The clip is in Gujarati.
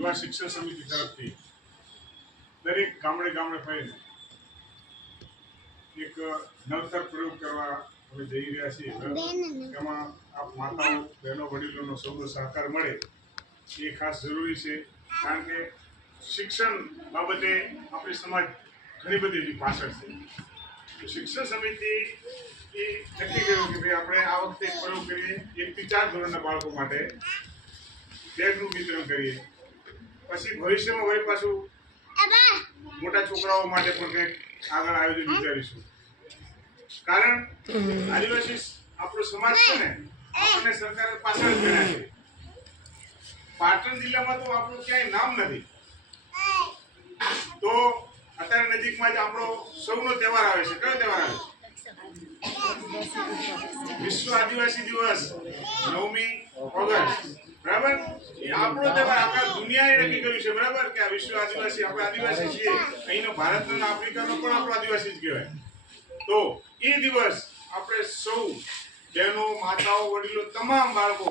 યુવા શિક્ષણ સમિતિ તરફથી દરેક ગામડે ગામડે ફરીને એક નવતર પ્રયોગ કરવા અમે જઈ રહ્યા છીએ. એમાં આ માતાઓ બહેનો વડીલોનો સૌનો સહકાર મળે એ ખાસ જરૂરી છે. કારણ કે શિક્ષણ બાબતે આપણી સમાજ ઘણી બધી હજી પાછળ છે. શિક્ષણ સમિતિ એ નક્કી કર્યું કે ભાઈ આપણે આ વખતે એક પ્રયોગ કરીએ, 1 થી 4 ધોરણના બાળકો માટે બેગનું વિતરણ કરીએ. પછી ભવિષ્યમાં વળી પાછું મોટા છોકરાઓ માટે પણ કંઈક આગળ આયોજન વિચારીશું. કારણ આદિવાસી આપણો સમાજ છે ને, આપણને સરકારે પાછળ જ ગણ્યા છે. પાટણ જિલ્લામાં તો આપણું ક્યાંય નામ નથી. તો અત્યારે નજીકમાં જ આપણો સૌનો તહેવાર આવે છે. કયો તહેવાર આવે? વિશ્વ આદિવાસી દિવસ 9મી ઓગસ્ટ. બરાબર? એ આપણો તહેવાર આખા દુનિયાએ નક્કી કર્યું છે. બરાબર? કે આ વિશ્વ આદિવાસી, આપણે આદિવાસી છીએ. અહીંનો ભારતનો આફ્રિકાનો પણ આપણો આદિવાસી જ કહેવાય. તો એ દિવસ આપણે સૌ બહેનો, માતાઓ, વડીલો, તમામ બાળકો